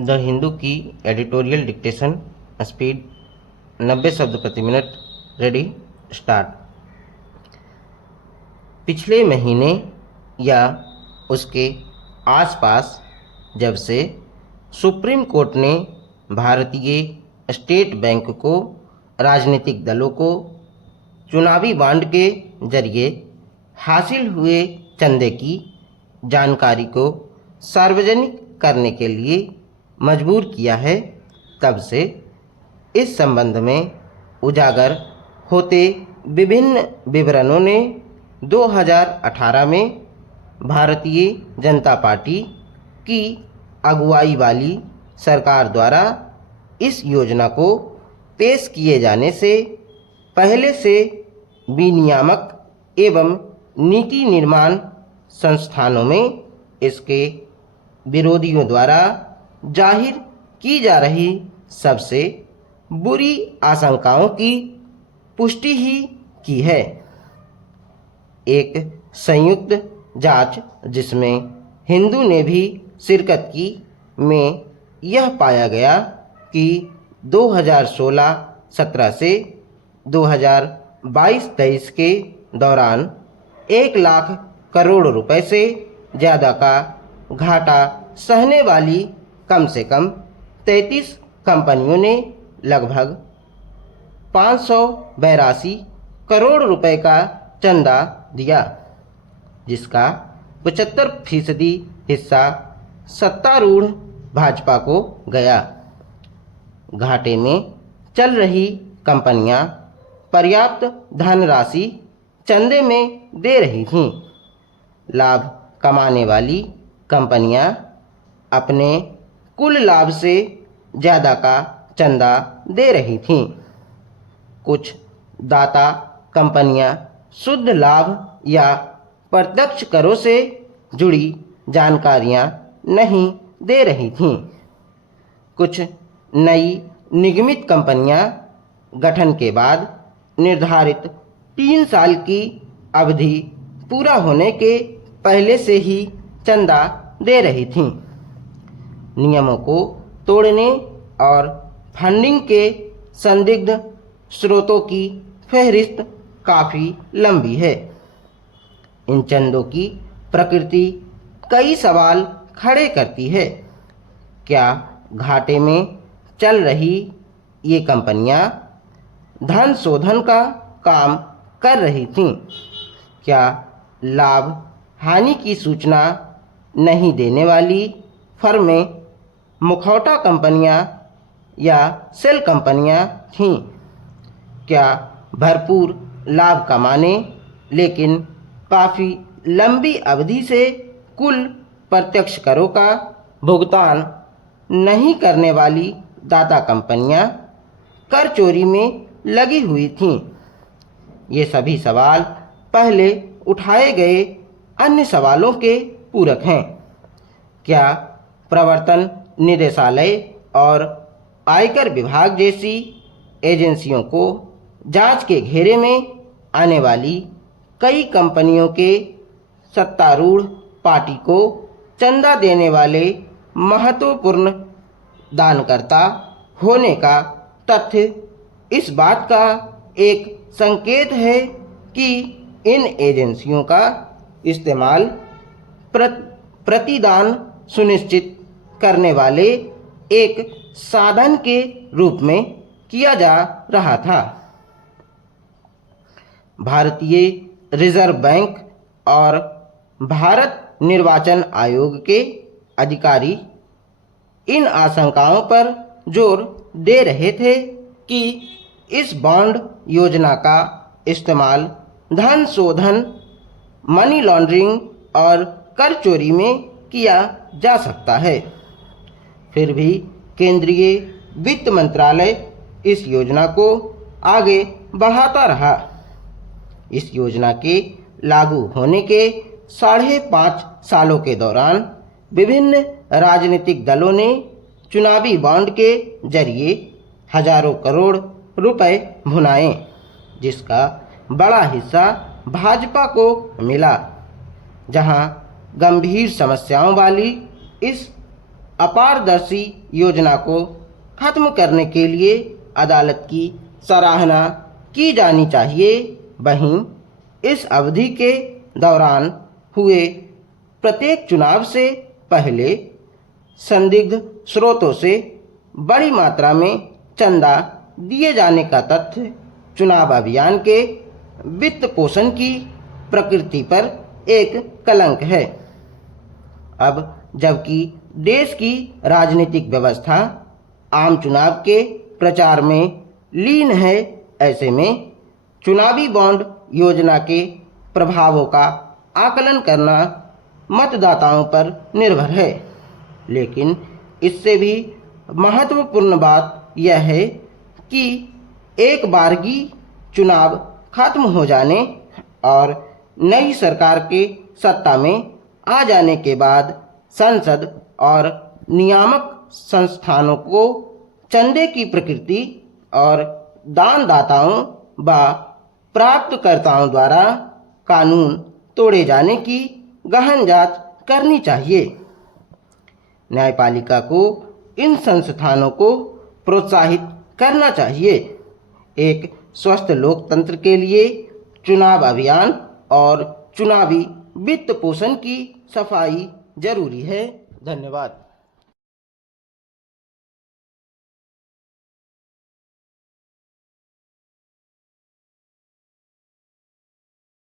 The Hindu की editorial dictation speed 90 शब्द प्रति मिनट। Ready, start. पिछले महीने या उसके आसपास जब से सुप्रीम कोर्ट ने भारतीय स्टेट बैंक को राजनीतिक दलों को चुनावी बॉन्ड के जरिए हासिल हुए चंदे की जानकारी को सार्वजनिक करने के लिए मजबूर किया है, तब से इस संबंध में उजागर होते विभिन्न विवरणों ने 2018 में भारतीय जनता पार्टी की अगुवाई वाली सरकार द्वारा इस योजना को पेश किए जाने से पहले से विनियामक एवं नीति निर्माण संस्थानों में इसके विरोधियों द्वारा जाहिर की जा रही सबसे बुरी आशंकाओं की पुष्टि ही की है। एक संयुक्त जांच जिसमें हिंदू ने भी शिरकत की में यह पाया गया कि 2016-17 से 2022-23 के दौरान 1 लाख करोड़ रुपए से ज़्यादा का घाटा सहने वाली कम से कम 33 कंपनियों ने लगभग 582 करोड़ रुपए का चंदा दिया, जिसका 75% हिस्सा सत्तारूढ़ भाजपा को गया। घाटे में चल रही कंपनियां पर्याप्त धनराशि चंदे में दे रही थीं। लाभ कमाने वाली कंपनियां अपने कुल लाभ से ज़्यादा का चंदा दे रही थीं। कुछ दाता कंपनियां शुद्ध लाभ या प्रत्यक्ष करों से जुड़ी जानकारियां नहीं दे रही थीं। कुछ नई निगमित कंपनियां गठन के बाद निर्धारित 3 साल की अवधि पूरा होने के पहले से ही चंदा दे रही थीं। नियमों को तोड़ने और फंडिंग के संदिग्ध स्रोतों की फहरिस्त काफ़ी लंबी है। इन चंदों की प्रकृति कई सवाल खड़े करती है। क्या घाटे में चल रही ये कंपनियां धन शोधन का काम कर रही थीं? क्या लाभ हानि की सूचना नहीं देने वाली फर्में मुखौटा कंपनियां या सेल कंपनियां थीं? क्या भरपूर लाभ कमाने लेकिन काफ़ी लंबी अवधि से कुल प्रत्यक्ष करों का भुगतान नहीं करने वाली दाता कंपनियां कर चोरी में लगी हुई थीं? ये सभी सवाल पहले उठाए गए अन्य सवालों के पूरक हैं। क्या प्रवर्तन निदेशालय और आयकर विभाग जैसी एजेंसियों को जांच के घेरे में आने वाली कई कंपनियों के सत्तारूढ़ पार्टी को चंदा देने वाले महत्वपूर्ण दानकर्ता होने का तथ्य इस बात का एक संकेत है कि इन एजेंसियों का इस्तेमाल प्रतिदान सुनिश्चित करने वाले एक साधन के रूप में किया जा रहा था। भारतीय रिजर्व बैंक और भारत निर्वाचन आयोग के अधिकारी इन आशंकाओं पर जोर दे रहे थे कि इस बॉन्ड योजना का इस्तेमाल धन शोधन, मनी लॉन्ड्रिंग और कर चोरी में किया जा सकता है। फिर भी केंद्रीय वित्त मंत्रालय इस योजना को आगे बढ़ाता रहा। इस योजना के लागू होने के 5.5 सालों के दौरान विभिन्न राजनीतिक दलों ने चुनावी बॉन्ड के जरिए हजारों करोड़ रुपए भुनाए, जिसका बड़ा हिस्सा भाजपा को मिला। जहां गंभीर समस्याओं वाली इस अपारदर्शी योजना को खत्म करने के लिए अदालत की सराहना की जानी चाहिए। वहीं इस अवधि के दौरान हुए प्रत्येक चुनाव से पहले संदिग्ध स्रोतों से बड़ी मात्रा में चंदा दिए जाने का तथ्य चुनाव अभियान के वित्त पोषण की प्रकृति पर एक कलंक है। अब जबकि देश की राजनीतिक व्यवस्था आम चुनाव के प्रचार में लीन है, ऐसे में चुनावी बॉन्ड योजना के प्रभावों का आकलन करना मतदाताओं पर निर्भर है। लेकिन इससे भी महत्वपूर्ण बात यह है कि एक बारगी चुनाव खत्म हो जाने और नई सरकार के सत्ता में आ जाने के बाद संसद और नियामक संस्थानों को चंदे की प्रकृति और दानदाताओं व प्राप्तकर्ताओं द्वारा कानून तोड़े जाने की गहन जांच करनी चाहिए। न्यायपालिका को इन संस्थानों को प्रोत्साहित करना चाहिए। एक स्वस्थ लोकतंत्र के लिए चुनाव अभियान और चुनावी वित्त पोषण की सफाई जरूरी है। धन्यवाद।